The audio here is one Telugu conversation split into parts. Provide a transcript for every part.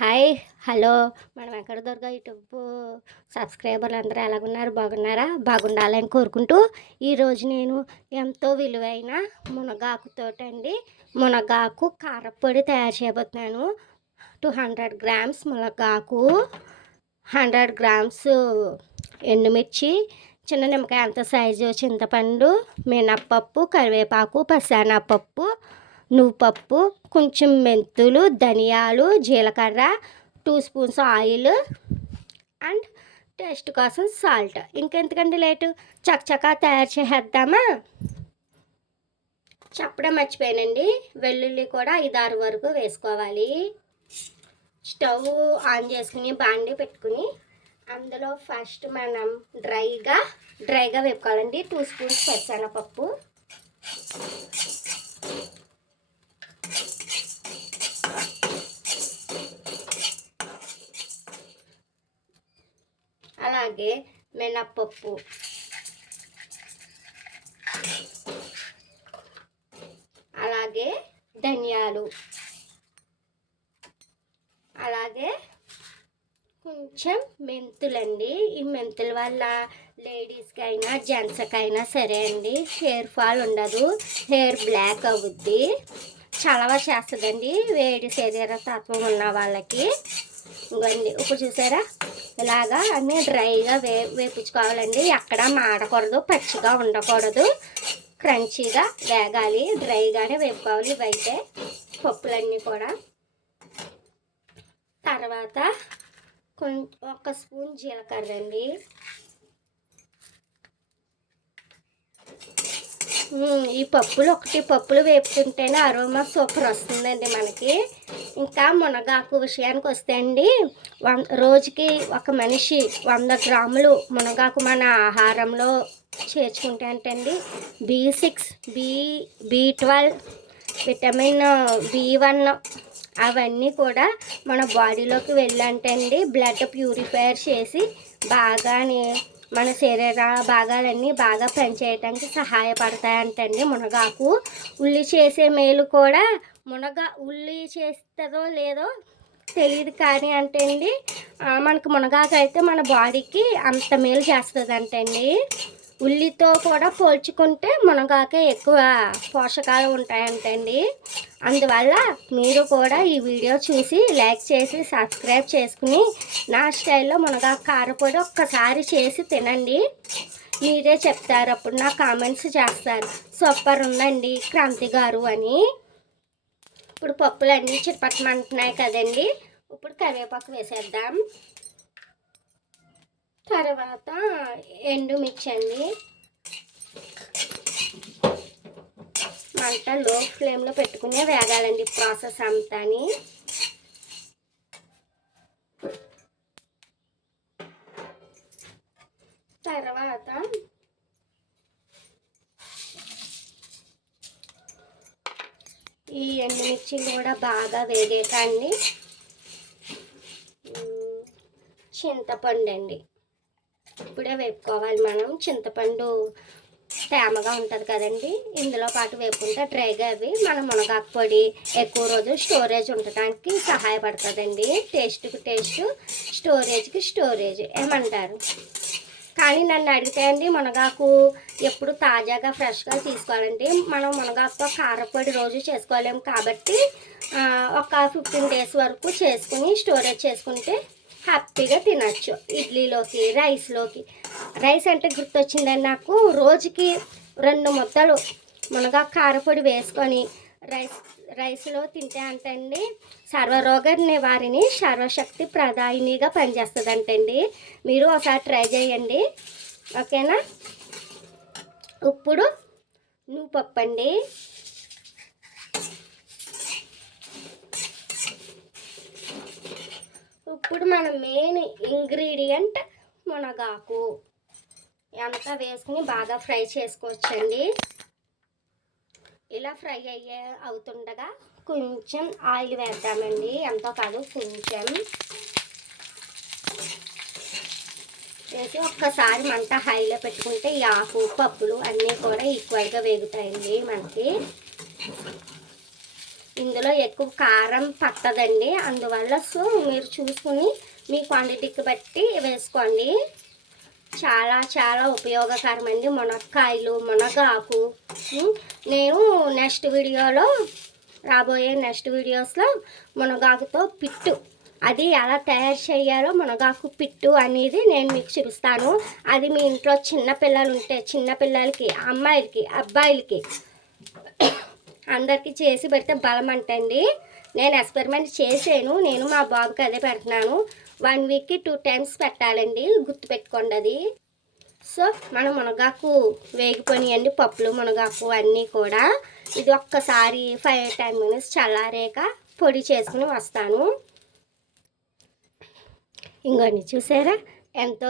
హాయ్ హలో మన వెంకట దుర్గ యూట్యూబ్ సబ్స్క్రైబర్లు అందరూ ఎలాగున్నారు, బాగున్నారా? బాగుండాలని కోరుకుంటూ ఈరోజు నేను ఎంతో విలువైన మునగాకుతోటండి మునగాకు కారపొడి తయారు చేయబోతున్నాను. 200 గ్రామ్స్ మునగాకు, 100 గ్రామ్స్ ఎండుమిర్చి, చిన్న నిమ్మకాయ అంత సైజు చింతపండు, మినప్పప్పు, కరివేపాకు, పచ్చెనగపప్పు, నువ్వుపప్పు, కొంచెం మెంతులు, ధనియాలు, జీలకర్ర, 2 స్పూన్స్ ఆయిల్ అండ్ టేస్ట్ కోసం సాల్ట్. ఇంకెందుకంటే లేటు, చకచకా తయారు చేసేద్దామా? చెప్పడం మర్చిపోయానండి, వెల్లుల్లి కూడా 5-6 వరకు వేసుకోవాలి. స్టవ్ ఆన్ చేసుకుని బాండి పెట్టుకుని అందులో ఫస్ట్ మనం డ్రైగా వేపుకోవాలండి. 2 స్పూన్స్ పచ్చెనగపప్పు, అలాగే మినప్పప్పు, అలాగే ధనియాలు, అలాగే కొంచెం మెంతులండి. ఈ మెంతుల వల్ల లేడీస్కి అయినా జెంట్స్కి అయినా సరే అండి, హెయిర్ ఫాల్ ఉండదు, హెయిర్ బ్లాక్ అవుద్ది, చలవ చేస్తుందండి వేడి శరీర తత్వం ఉన్న వాళ్ళకి. ఇవ్వండి, ఇప్పుడు చూసారా, ఇలాగా అన్నీ డ్రైగా వేపుకోవాలండి. ఎక్కడ మాడకూడదు, పచ్చిగా ఉండకూడదు, క్రంచీగా వేగాలి, డ్రైగానే వేపుకోవాలి ఇవైతే పప్పులన్నీ కూడా. తర్వాత కొంచెం 1 స్పూన్ జీలకర్ర అండి. ఈ పప్పులు వేపుకుంటేనే అరోమా సూపర్ వస్తుందండి మనకి. ఇంకా మునగాకు విషయానికి వస్తే అండి, రోజుకి ఒక మనిషి 100 గ్రాములు మునగాకు మన ఆహారంలో చేర్చుకుంటే అంటండి B6, B12, విటమిన్ B1 అవన్నీ కూడా మన బాడీలోకి వెళ్ళంటండి బ్లడ్ ప్యూరిఫైర్ చేసి బాగానే మన శరీర భాగాలన్నీ బాగా పనిచేయటానికి సహాయపడతాయంటండి మునగాకు. ఉల్లి చేసే మేలు కూడా ఉల్లి చేస్తుందో లేదో తెలియదు కానీ అంటండి, మనకు మునగాకు అయితే మన బాడీకి అంత మేలు చేస్తుంది అంటండి. ఉల్లితో కూడా పోల్చుకుంటే మునగాకే ఎక్కువ పోషకాలు ఉంటాయంటండి. అందువల్ల మీరు కూడా ఈ వీడియో చూసి లైక్ చేసి సబ్స్క్రైబ్ చేసుకుని నా స్టైల్లో మునగాకు కారపొడి ఒక్కసారి చేసి తినండి. మీరే చెప్తారు, అప్పుడు నా కామెంట్స్ చేస్తారు, సూపర్ ఉందండి క్రాంతి గారు అని. ఇప్పుడు పప్పులన్నీ చిటపటమంటున్నాయి కదండి, ఇప్పుడు కరివేపాకు వేసేద్దాం. తర్వాత ఎండుమిర్చి అండి, మంట లో ఫ్లేమ్లో పెట్టుకునే వేగాలండి ప్రాసెస్ అంతాని. తర్వాత ఈ ఎండుమిర్చిలు కూడా బాగా వేగేటండి చింతపండు అండి, ఇప్పుడే వేపుకోవాలి మనం. చింతపండు తేమగా ఉంటుంది కదండి, ఇందులో పాటు వేపుకుంటే డ్రైగా అవి మన మునగాకు పొడి ఎక్కువ రోజులు స్టోరేజ్ ఉండటానికి సహాయపడుతుందండి. టేస్ట్కి టేస్ట్, స్టోరేజ్కి స్టోరేజ్ ఏమంటారు? కానీ నన్ను అడిగితే అండి, మునగాకు ఎప్పుడు తాజాగా ఫ్రెష్గా తీసుకోవాలండి. మనం మునగాకుతో కారపొడి రోజు చేసుకోలేము కాబట్టి ఒక 15 days వరకు చేసుకుని స్టోరేజ్ చేసుకుంటే హ్యాపీగా తినచ్చు. ఇడ్లీలోకి, రైస్ అంటే గుర్తొచ్చిందండి నాకు. రోజుకి 2 ముద్దలు మునగాకు కారపొడి వేసుకొని రైస్లో తింటే అంటండి సర్వరోగ నివారిణి, సర్వశక్తి ప్రదాయినిగా పనిచేస్తుంది అంటండి. మీరు ఒకసారి ట్రై చేయండి, ఓకేనా? ఇప్పుడు నువ్వుపప్పు అండి, ఇప్పుడు మన మెయిన్ ఇంగ్రీడియంట్ మునగాకు అంతా వేసుకుని బాగా ఫ్రై చేసుకోవచ్చండి. ఇలా ఫ్రై అవుతుండగా కొంచెం ఆయిల్ వేద్దామండి, ఎంతో కాదు కొంచెం వేసి ఒక్కసారి మంట హైలో పెట్టుకుంటే ఈ ఆకు పప్పులు అన్నీ కూడా ఈక్వల్గా వేగుతాయండి మనకి. ఇందులో ఎక్కువ కారం పట్టదండి. అందువల్ల సో మీరు చూసుకుని మీ క్వాంటిటీకి బట్టి వేసుకోండి. చాలా చాలా ఉపయోగకరమండి మునక్కాయలు, మునగాకు. నేను రాబోయే నెక్స్ట్ వీడియోస్లో మునగాకుతో పిట్టు అది ఎలా తయారు చేయాలో మునగాకు పిట్టు అనేది నేను మీకు చూపిస్తాను. అది మీ ఇంట్లో చిన్నపిల్లలు ఉంటే చిన్నపిల్లలకి, అమ్మాయిలకి, అబ్బాయిలకి అందరికీ చేసి పెడితే బలం అంటండి. నేను ఎక్స్పెరిమెంట్ చేశాను. నేను మా బాబుకి అదే పెడుతున్నాను. 1 వీక్కి 2 టైమ్స్ పెట్టాలండి, గుర్తుపెట్టుకోండి అది. సో మనం మునగాకు వేగిపోయినాయండి, పప్పులు మునగాకు అన్నీ కూడా. ఇది ఒక్కసారి 5-10 మినిట్స్ చల్లారాక పొడి చేసుకుని వస్తాను. ఇంకోండి చూసారా, ఎంతో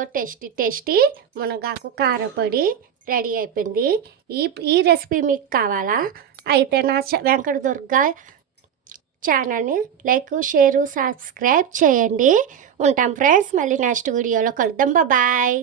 టేస్టీ మునగాకు కారపొడి రెడీ అయిపోయింది. ఈ రెసిపీ మీకు కావాలా అయితే నా వెంకట దుర్గా ఛానల్ని లైక్, షేరు, సబ్స్క్రైబ్ చేయండి. ఉంటాం ఫ్రెండ్స్, మళ్ళీ నెక్స్ట్ వీడియోలో కలుద్దాం. బాయ్.